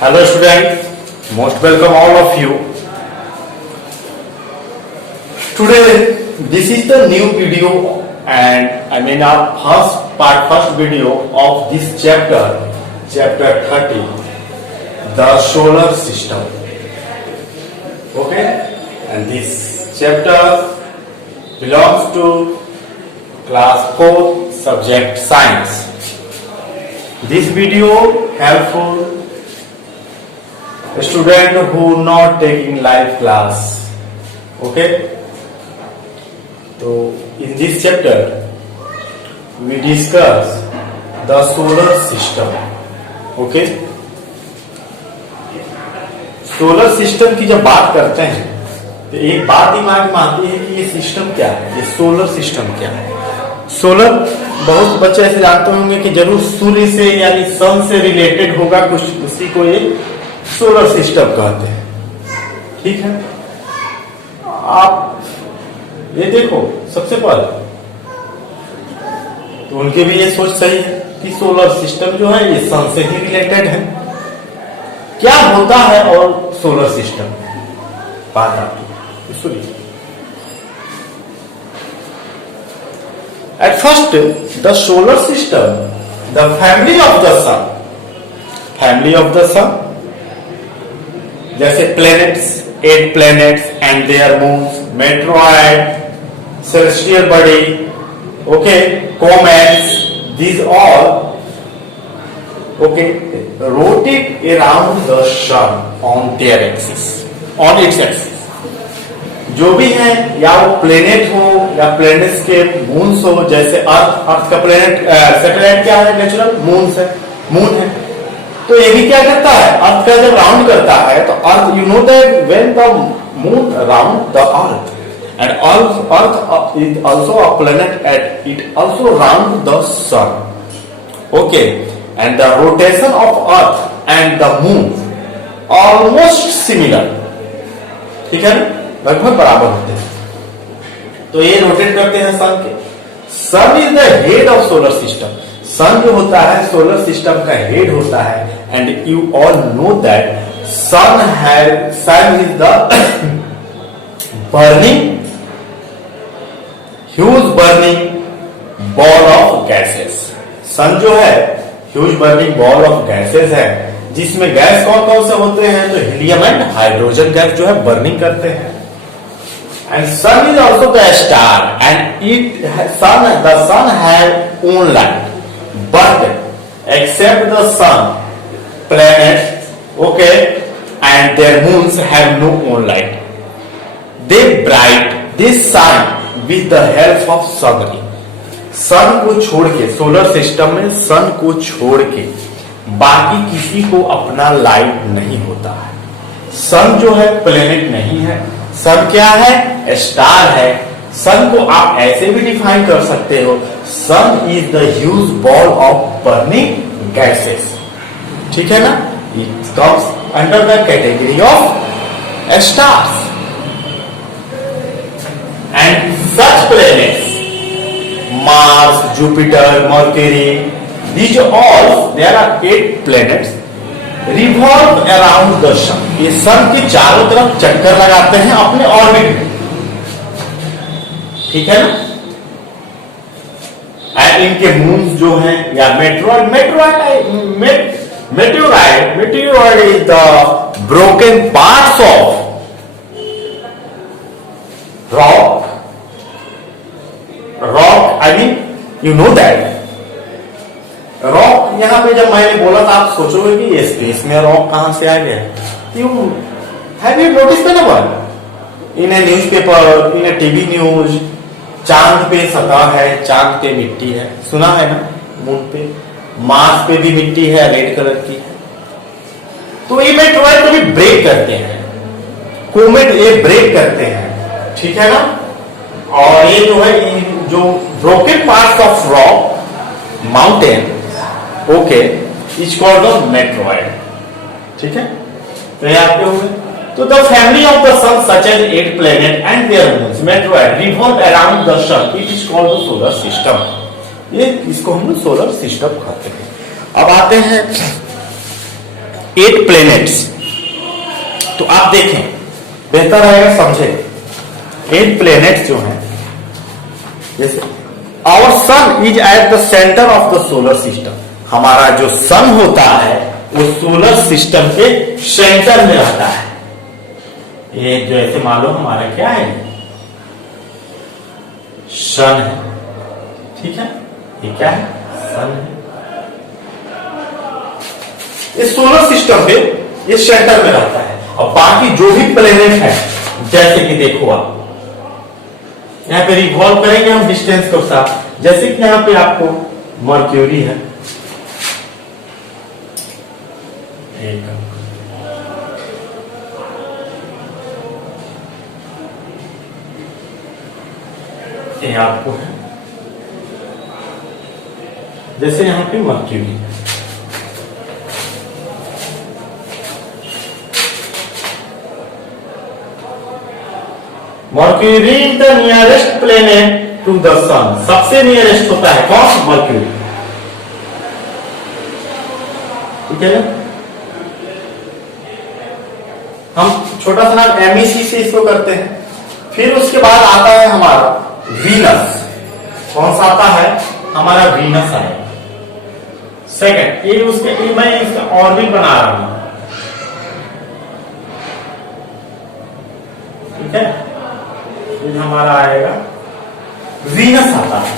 Hello students, most welcome all of you. Today this is the new video and our first video of this chapter 30, the solar system. Okay, and this chapter belongs to class 4 subject science. This video helpful student who not taking live class. Okay, so in this chapter we discuss the solar system. Okay, solar system की जब बात करते हैं तो एक बात दिमाग में आती है कि ये सिस्टम क्या है, ये सोलर सिस्टम क्या है। सोलर बहुत बच्चे ऐसे जानते होंगे कि जरूर सूर्य से यानी सन से रिलेटेड होगा कुछ, उसी को ये सोलर सिस्टम कहते हैं। ठीक है, आप ये देखो सबसे पहले तो उनके भी ये सोच सही है कि सोलर सिस्टम जो है ये सन से ही रिलेटेड है। क्या होता है और सोलर सिस्टम बात आती है, सुनिए। At first, the solar system, the family of the sun, जैसे planets, 8 planets and their moons, meteoroid, celestial body, okay, comets, these all, okay, rotate around the sun on their axis, on its axis. जो भी है या वो planet हो या planets के moons हो, जैसे अर्थ का प्लेनेट सैटेलाइट क्या है, नेचुरल मून है। तो ये भी क्या करता है, अर्थ का जब राउंड करता है तो earth, you know that when the moon round the earth and earth is also a planet at it also round the sun. Okay, and the rotation of earth and the moon almost similar, ठीक है, लगभग बराबर होते हैं। तो ये rotate करते हैं सन के। Sun is the head of solar system. Sun जो होता है सोलर सिस्टम का हेड होता है। And you all know that sun is the huge burning ball of gases. Sun जो है huge burning ball of gases है, जिसमें गैस कौन कौन से होते हैं, तो हीलियम एंड हाइड्रोजन गैस जो है बर्निंग करते हैं। And sun is also the star, and the sun has own light, but except the sun, planets, okay, and their moons have no own light. They shine with the help of sun ray. सन को छोड़ के solar system में सन को छोड़ के बाकी किसी को अपना लाइट नहीं होता है। सन जो है प्लेनेट नहीं है, सन क्या है, स्टार है। सन को आप ऐसे भी डिफाइन कर सकते हो, sun is the huge ball of burning gases, ठीक है ना। It comes under the category of stars and such planets Mars, Jupiter, Mercury, these all there are 8 planets revolve around the sun. ये सन के चारों तरफ चक्कर लगाते हैं अपने ऑर्बिट में, ठीक है ना। एंड इनके मून्स जो हैं या meteoroid is the broken parts of rock I mean you know that rock. यहां पे जब मैंने बोला था आप सोचोगे कि ये स्पेस में रॉक कहां से आ गया। Have you notice the number in A newspaper, in A TV news, चांद पे सतह है, चांद पे मिट्टी है, सुना है ना। मून पे, मार्स पे भी मिट्टी है, रेड कलर की है। तो ये मेटेरोइड को भी ब्रेक करते हैं, कोमेट ये ब्रेक करते हैं, ठीक है ना। और ये जो है जो broken parts of rock mountain, okay, is called the meteoroid, ठीक है। तो ये आपके हो गए। तो the family of the sun such as 8 planet and their moons meteoroid revolve around the sun, it is called the solar system. ये इसको हम सोलर सिस्टम कहते हैं। अब आते हैं 8 प्लेनेट्स, तो आप देखें बेहतर रहेगा समझे। 8 प्लेनेट्स जो हैं, जैसे our sun is at the centre of the solar system, हमारा जो सन होता है वो सोलर सिस्टम के सेंटर में रहता है। ये जो ऐसे मान लो हमारा क्या है, सन है, ठीक है, ये क्या है, सन है। इस सोलर सिस्टम पे ये सेंटर में रहता है, और बाकी जो भी प्लेनेट है, जैसे कि देखो आप यहां पे रिवॉल्व करेंगे हम डिस्टेंस के साथ, जैसे कि यहां पे आपको मर्क्यूरी है, ये आपको है, जैसे यहां पे मर्क्यूरी है, Mercury is the nearest planet to the sun, सबसे नियरेस्ट होता है कौन, मर्क्यूरी, ठीक है ना। हम छोटा सा नाम MEC से इसको करते हैं। फिर उसके बाद आता है हमारा वीनस, कौन सा आता है, हमारा वीनस आएगा सेकंड। ये उसके मैं इसका ऑर्बिट बना रहा हूं, ठीक है, ये हमारा आएगा वीनस आता है,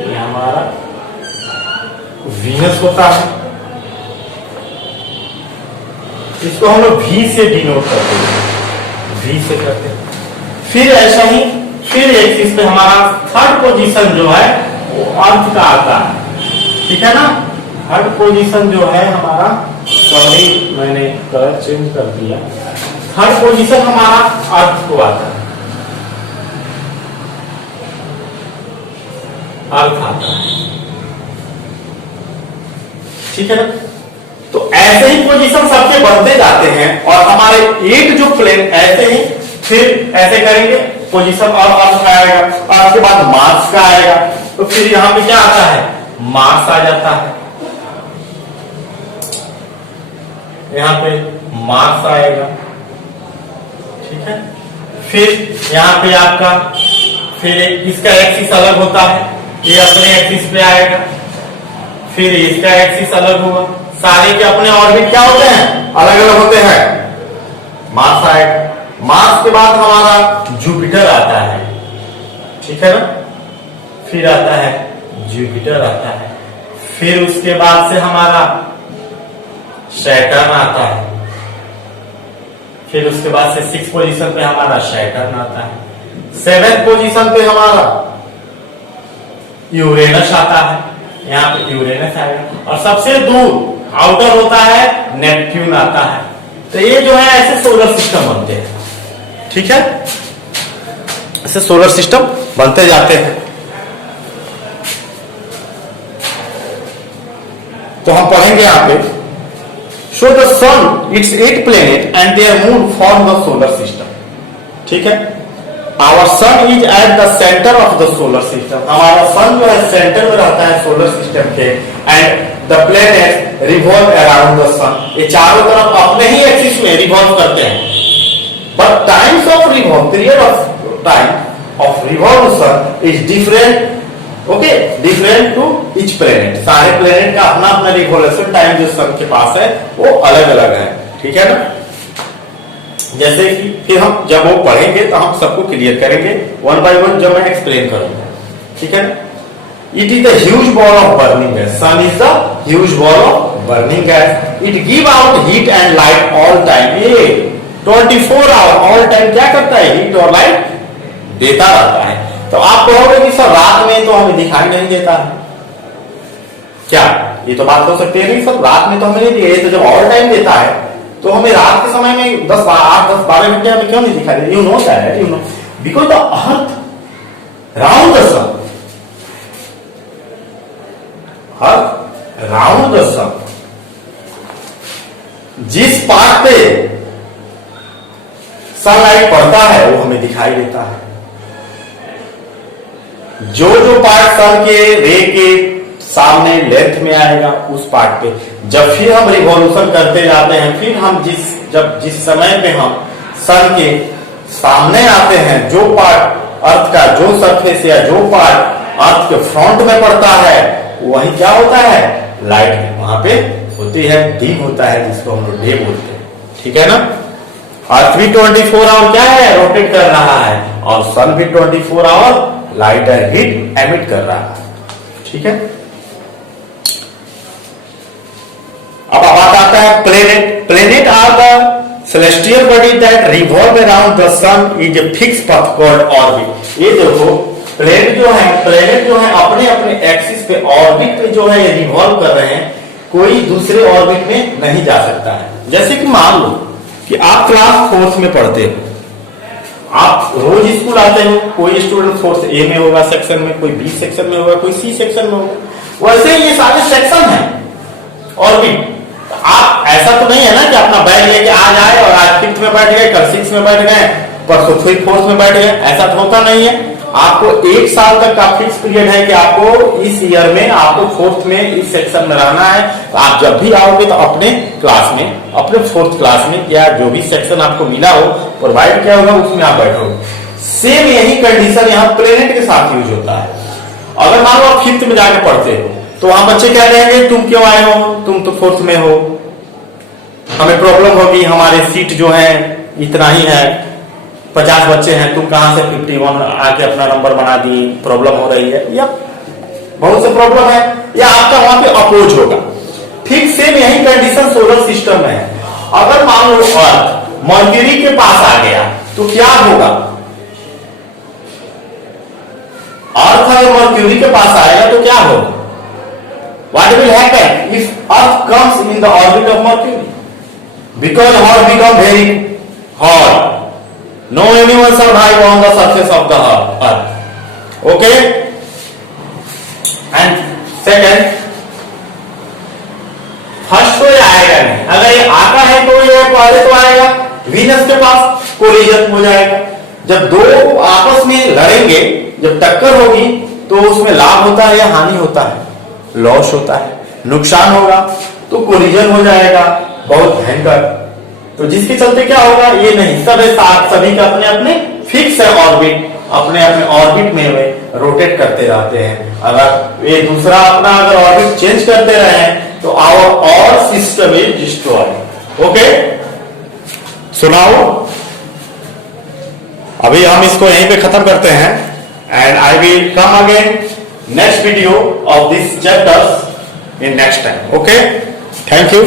ये हमारा वीनस होता है, इसको हम लोग V से डिनोट करते हैं, V से करते हैं। फिर ऐसा ही फिर एक चीज पे हमारा थर्ड पोजीशन जो है वो अर्थ का आता है, ठीक है ना। थर्ड पोजीशन जो है हमारा, सॉरी मैंने कलर चेंज कर दिया, थर्ड पोजीशन हमारा अर्थ को आता है, अर्थ आता है, ठीक है ना। तो ऐसे ही पोजीशन सबके बढ़ते जाते हैं, और हमारे 8 जो प्लेन ऐसे ही फिर ऐसे करेंगे पोजीशन, और अर्थ आएगा, और उसके बाद मार्स का आएगा, तो फिर यहां पे क्या आता है, मार्स आ जाता है, यहां पे मार्स आएगा, ठीक है। फिर यहां पे आपका फिर इसका एक्सिस अलग होता है, ये अपने एक्सिस पे आएगा, फिर इसका एक्सिस अलग होगा, सारे के अपने ऑर्बिट क्या होते हैं, अलग अलग होते हैं। मार्स आएगा, मार्स के बाद हमारा जुपिटर आता है, ठीक है ना, फिर आता है जुपिटर आता है, फिर उसके बाद से हमारा सैटर्न आता है, फिर उसके बाद से 6th पोजीशन पे हमारा सैटर्न आता है, 7th पोजीशन पे हमारा यूरेनस आता है, यहाँ पे यूरेनस आएगा, और सबसे दूर आउटर होता है नेपट्यून आता है। तो ये जो है ऐसे सोलर सिस्टम बनते हैं, ठीक है, ऐसे सोलर सिस्टम बनते जाते हैं। तो हम पढ़ेंगे यहां पे, show the sun its 8 planet and their moon form the solar system, ठीक है। Our sun is at the centre of the solar system, हमारा सन जो है सेंटर में रहता है सोलर सिस्टम के, and the planet revolve around the sun, ये चारों तरफ अपने ही एक्सिस में रिवॉल्व करते हैं, but times of revolve, period of time of revolution is different, okay, different to each planet, सारे प्लेनेट का अपना अपना रिवॉल्यूशन टाइम जो सन के पास है वो अलग अलग है, ठीक है ना। जैसे कि फिर हम जब वो पढ़ेंगे तो हम सबको क्लियर करेंगे, वन बाय वन जब मैं एक्सप्लेन करूंगा, ठीक है ना। It is the huge ball of burning gas, sun is the huge ball of burning gas, it give out heat and light all time, ये 24 आवर ऑल टाइम क्या करता है, हीट और लाइट देता रहता है। तो आप कहोगे कि सर रात में तो हमें दिखाई नहीं देता है, क्या ये तो बात हो सकती है, नहीं सर रात में तो हमें नहीं दिया, ये तो जब ऑल टाइम देता है तो हमें रात के समय में 8-10-12 घंटे हमें क्यों नहीं दिखाई देता, you know that, you know, because the earth round the sun, earth round the sun, जिस पार्ट पे सनलाइट पड़ता है वो हमें दिखाई देता है, जो जो पार्ट सन के रे के सामने लेंथ में आएगा उस पार्ट पे जब फिर हम रिवॉल्यूशन करते जाते हैं, फिर हम जिस समय पे हम सन के सामने आते हैं, जो पार्ट अर्थ का जो सरफेस या जो पार्ट अर्थ के फ्रंट में पड़ता है वही क्या होता है, लाइट वहां पे होती है, डीम होता है, जिसको हम लोग डे बोलते हैं। ठीक है ना। अर्थ भी 24 आवर क्या है, रोटेट कर रहा है, और सन भी 24 hour light and heat emit कर रहा है। ठीक है। अब बात आता है planet. Planet are the celestial body that revolve around the sun is a fixed path called orbit। ये देखो प्लेनेट जो है अपने अपने एक्सिस पे ऑर्बिट पे जो है ये रिवॉल्व कर रहे हैं, कोई दूसरे ऑर्बिट में नहीं जा सकता है। जैसे कि मान लो कि आप क्लास 4th में पढ़ते हो, आप रोज स्कूल आते हो, कोई स्टूडेंट 4th A में होगा सेक्शन में, कोई B सेक्शन में होगा, कोई C सेक्शन में होगा। वैसे ये सारे सेक्शन है ऑर्बिट। आप ऐसा तो नहीं है ना कि अपना बैग लेके आज आए और आज 5th में बैठ गए, कल 6th में बैठ गए, परसों 4th में बैठ गए, ऐसा तो होता नहीं है। आपको 1 साल तक का फिक्स पीरियड है कि आपको इस ईयर में आपको 4th में इस सेक्शन में रहना है। तो आप जब भी आओगे तो अपने क्लास में, अपने 4th क्लास में या जो भी सेक्शन आपको मिला हो प्रोवाइड किया होगा उसमें आप बैठोगे। सेम यही कंडीशन यहाँ प्लेनेट के साथ यूज होता है। अगर मान लो आप 5th में जाके पढ़ते हो तो वहां बच्चे क्या कहेंगे, तुम क्यों आए हो, तुम तो 4th में हो, हमें प्रॉब्लम होगी, हमारे सीट जो है इतना ही है, 50 बच्चे हैं, तुम कहां से 51 आके अपना नंबर बना दी, प्रॉब्लम हो रही है, या बहुत से प्रॉब्लम है, या आपका वहां पे अपोज होगा। ठीक सेम यही कंडीशन सोलर सिस्टम में है। अगर मान लो अर्थ मर्क्यूरी के पास आ गया तो क्या होगा, अर्थ अगर मर्क्यूरी के पास आएगा तो क्या होगा, what will happen if earth comes in the orbit of mercury? Because earth become very hot, no anyone survive on the surface of the earth। okay, and second, first तो ये आएगा नहीं, अगर ये आता है तो ये पहले तो आएगा वीनस के पास, कोलिजन हो जाएगा। जब दो आपस में लड़ेंगे, जब टक्कर होगी तो उसमें लाभ होता है या हानि होता है, लॉस होता है, नुकसान होगा, तो कोलिजन हो जाएगा बहुत भयंकर। तो जिसके चलते क्या होगा, ये नहीं, सब साथ सभी का अपने अपने फिक्स है ऑर्बिट, अपने अपने ऑर्बिट में वे रोटेट करते रहते हैं। अगर ये दूसरा अपना अगर ऑर्बिट चेंज करते रहे तो our all system is destroyed. Okay, सुनाओ। अभी हम इसको यहीं पे खत्म करते हैं, and I will come again next video of this chapters in next time। okay, thank you।